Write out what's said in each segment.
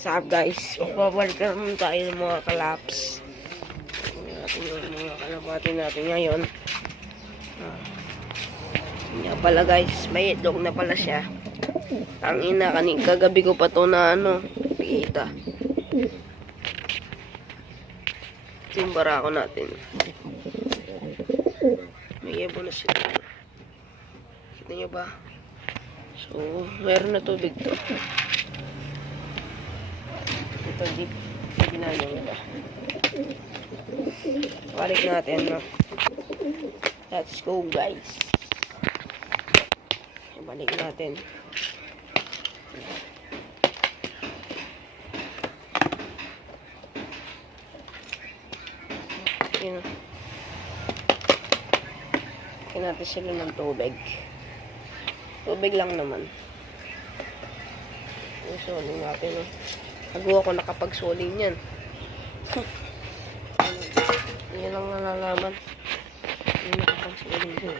What's up guys? Welcome tayo ng mga kalaps. Natin yung mga kalapati natin ngayon. Nga pala guys, may itlog na pala siya. Ang ina kagabi ko pa to na kita. Ito yung barako natin. May ebo na sila. Kita nyo ba? So, meron na tubig to. Ito deep. Ginano nila. Balik natin, no? Let's go, guys. Balik natin. Yun. Kaya natin sila ng tubig. Tubig lang naman. Suling natin, no? Nagawa ko nakapagsuling yan. Yan lang nalalaman. Yung nakapagsuling yan.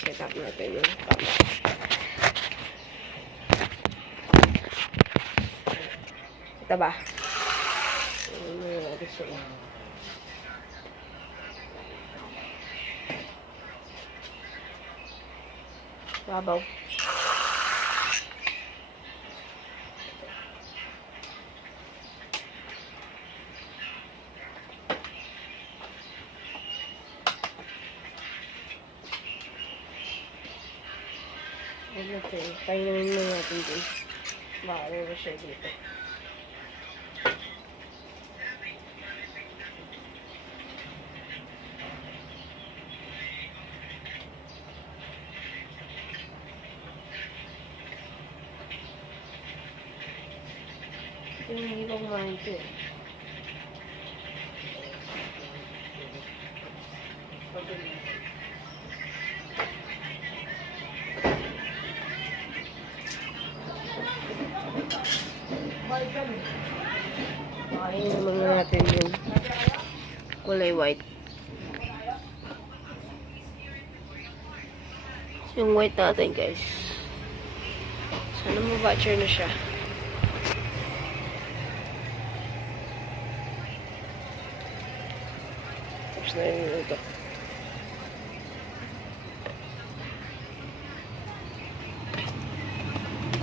Set up natin yung tama. Ito ba? Ano natin sila? Babaw. Painin mo natin din. Baka na siya dito. Hindi ko kumain ito eh. Kain naman natin yung kulay white. Yung white natin guys. Sana ma-batcher na siya. Tapos na yung ito.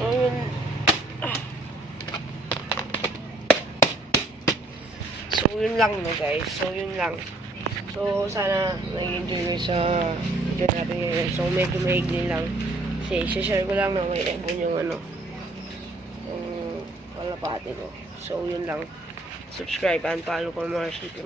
Ayun. So, yun lang no guys. So, yun lang. So, sana nag-enjoy sa video natin ngayon. So, medyo maigli lang. Kasi, share ko lang na may ebon yung yung kalapati ko. So, yun lang. Subscribe and follow for more video.